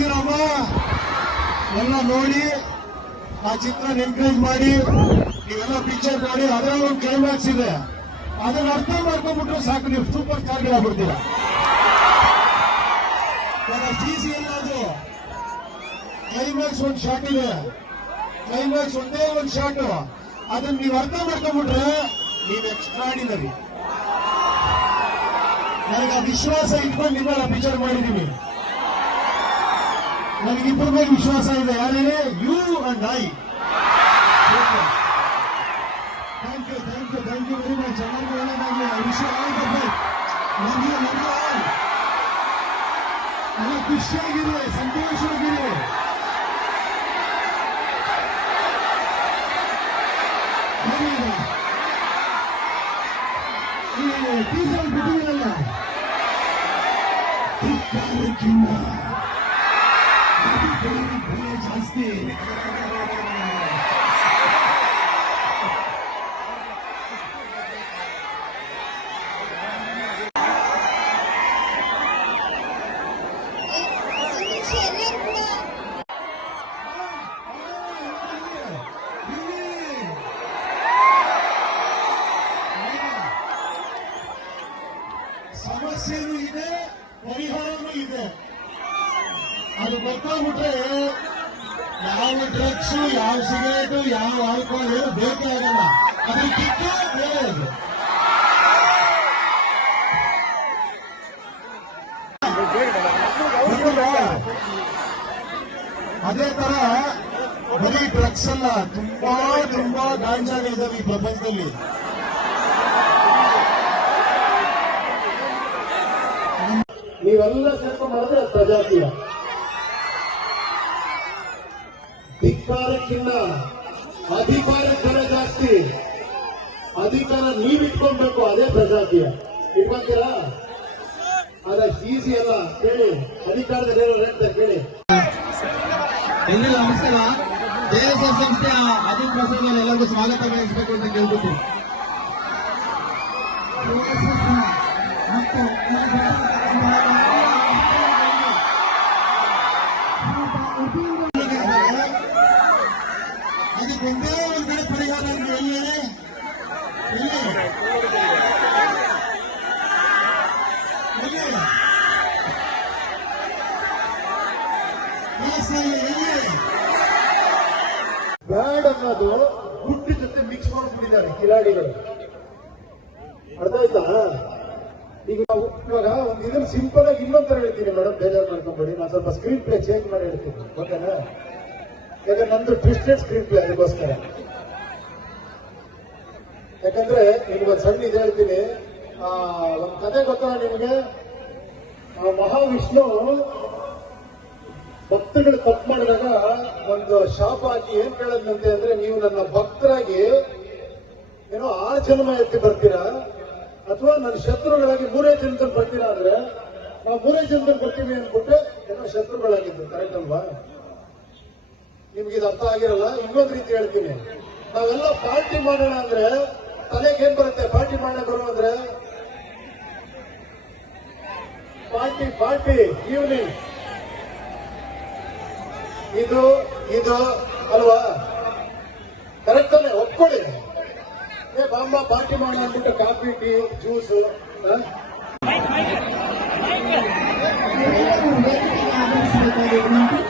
ನೋಡಿದಿರಮ್ಮ ಎಲ್ಲ ನೋಡಿ, ಆ ಚಿತ್ರ ಎನ್ಕರೇಜ್ ಮಾಡಿ, ನೀವೆಲ್ಲ ಪಿಕ್ಚರ್ ನೋಡಿ ಅದರ ಒಂದು ಕ್ಲೈಮ್ಯಾಕ್ಸ್ ಇದೆ. ಅದನ್ನ ಅರ್ಥ ಮಾಡ್ಕೊಂಡ್ಬಿಟ್ರೆ ಸಾಕು, ನೀವು ಸೂಪರ್ ಸ್ಟಾರ್ ಆಗ್ಬಿಡ್ತೀರ? ಸಿ ಇಲ್ಲ ಅದು. ಕ್ಲೈಮ್ಯಾಕ್ಸ್ ಒಂದು ಶಾಟ್ ಇದೆ. ಕ್ಲೈಮ್ಯಾಕ್ಸ್ ಒಂದೇ ಒಂದು ಶಾಟ್ ಅದನ್ನ ನೀವು ಅರ್ಥ ಮಾಡ್ಕೊಂಡ್ಬಿಟ್ರೆ ನೀವು ಎಕ್ಸ್ಟ್ರಾಡಿನರಿ ನನಗೆ ವಿಶ್ವಾಸ ಇಟ್ಕೊಂಡು ನಿಮ್ಮನ್ನ ಪಿಕ್ಚರ್ ಮಾಡಿದೀವಿ ನನಗಿಬ್ಬರ ಮೇಲೆ ವಿಶ್ವಾಸ ಇದೆ. ಯಾರೇನೆ you and I thank you thank you thank you very much ಎಲ್ಲರಿಗೂ ಒಳ್ಳೆಯದಾಗಲಿ ಎಲ್ಲ ಖುಷಿಯಾಗಿರಿ, ಸಂತೋಷವಾಗಿರಿ. ಬನ್ನಿ ಈಗ. ಈ ಟೀಸರ್ ಬಿಟ್ಟಿದ್ದೀರಲ್ಲ ಧಿಕ್ಕಾರಕ್ಕಿನ್ನ ಅದು ಗೊತ್ತಾಗ್ಬಿಟ್ರೆ ಯಾವ ಡ್ರಗ್ಸ್ ಯಾವ ಸಿಗರೇಟು ಯಾವ ಆಲ್ಕೋಹಾಲ್ ಏನು ಬೇಕೇ ಆಗಲ್ಲ. ಅದ್ರ ಕಿಕ್ಕೆ ಬೇರೆ ಅದು. ಅದೇ ತರ ಬರೀ ಡ್ರಗ್ಸ್ ಅಲ್ಲ, ತುಂಬಾ ತುಂಬಾ ಗಾಂಜಾಗಳಿದಾವೆ ಈ ಪ್ರಪಂಚದಲ್ಲಿ. ನೀವೆಲ್ಲ ಸೇರ್ಕೊಂಡು ಮಾಡಿದ್ರೆ ಪ್ರಜಾಕೀಯ ಅಧಿಕಾರ ದರ ಜಾಸ್ತಿ. ಅಧಿಕಾರ ನೀವ್ ಇಟ್ಕೊಳ್ಬೇಕು ಅದೇ ಪ್ರಜಾತಿಯ ಇಟ್ಕೊಂತೀರಾ? ಅದ ಈಸಿ ಅಲ್ಲ ಕೇಳಿ. ಅಧಿಕಾರದ ಬೇರೆ ಹೇಳ್ತಾರೆ ಕೇಳಿ. ಎಲ್ರಿಗೂ ನಮಸ್ಕಾರ. ಜೆಎಸ್ಎಸ್ ಸಂಸ್ಥೆಯ ಅಜಿತ್ ಪ್ರಸಾದ್ ಎಲ್ಲರಿಗೂ ಸ್ವಾಗತ ಬಯಸಬೇಕು ಅಂತ ಕೇಳ್ಬಿಟ್ಟು. ಅದಕ್ಕೆ ಒಂದೇ ಒಂದು ಕಡೆ ಪರಿಹಾರ ಅಂದ್ರೆ ಬ್ಯಾಡ್ ಅನ್ನೋದು ಗುಟ್ಟಿ ಜೊತೆ ಮಿಕ್ಸ್ ಮಾಡ್ಬಿಟ್ಟಿದ್ದಾರೆ ಕಿಲಾಡಿಗಳು ಅರ್ಥ ಆಯ್ತಾ? ಈಗ ನಾವು ಇವಾಗ ಒಂದು ಇದನ್ನು ಸಿಂಪಲ್ ಆಗಿ ಇನ್ನೊಂಥರ ಹೇಳ್ತೀನಿ ಮೇಡಮ್ ಬೇಜಾರು ಮಾಡ್ಕೊಂಬೇಡಿ. ನಾನು ಸ್ವಲ್ಪ ಸ್ಕ್ರೀನ್ ಪ್ಲೇ ಚೇಂಜ್ ಮಾಡಿ ಹೇಳ್ತೀನಿ. ಓಕೆನಾ ಯಾಕಂದ್ರೆ ನಂದು ಟ್ವಿಸ್ಟೆಡ್ ಸ್ಕ್ರೀನ್ ಪ್ಲೇ ಅದಕ್ಕೋಸ್ಕರ. ಯಾಕಂದ್ರೆ ನಿಮ್ಗೊಂದು ಸಣ್ಣ ಇದು ಹೇಳ್ತೀನಿ. ಒಂದ್ ಕತೆ ಗೊತ್ತಾ ನಿಮಗೆ? ಮಹಾವಿಷ್ಣು ಭಕ್ತಗಳು ತಪ್ಪು ಮಾಡಿದಾಗ ಒಂದು ಶಾಪ ಹಾಕಿ ಏನ್ ಕೇಳದಂತೆ ಅಂದ್ರೆ ನೀವು ನನ್ನ ಭಕ್ತರಾಗಿ ಏನೋ ಆ ಜನ್ಮ ಎತ್ತಿ ಬರ್ತೀರಾ? ಅಥವಾ ನನ್ನ ಶತ್ರುಗಳಾಗಿ ಮೂರೇ ಜನ್ಮದಲ್ಲಿ ಬರ್ತೀರಾ ಅಂದ್ರೆ ನಾವು ಮೂರೇ ಜನ್ಮದಲ್ಲಿ ಬರ್ತೀವಿ ಅನ್ಬಿಟ್ಟು ಏನೋ ಶತ್ರುಗಳಾಗಿದ್ದು ಕರೆಕ್ಟ್ ಅಲ್ವಾ? ನಿಮ್ಗೆ ಇದು ಅರ್ಥ ಆಗಿರಲ್ಲ? ಇನ್ನೊಂದು ರೀತಿ ಹೇಳ್ತೀನಿ. ನಾವೆಲ್ಲ ಪಾರ್ಟಿ ಮಾಡೋಣ ಅಂದ್ರೆ ತಲೆಗೆ ಏನ್ ಬರುತ್ತೆ? ಪಾರ್ಟಿ ಮಾಡೋಣ ಬರೋ ಅಂದ್ರೆ? ಪಾರ್ಟಿ ಪಾರ್ಟಿ ಈವ್ನಿಂಗ್ ಇದು ಇದು ಅಲ್ವಾ? ಕರೆಕ್ಟ್ ಅಲ್ಲೇ ಒಪ್ಕೊಳ್ಳಿ. ಏ ಬಾಂಬ ಪಾರ್ಟಿ ಮಾಡೋಣ ಅಂದ್ಬಿಟ್ಟು ಕಾಫಿ ಟೀ ಜ್ಯೂಸ್ Thank.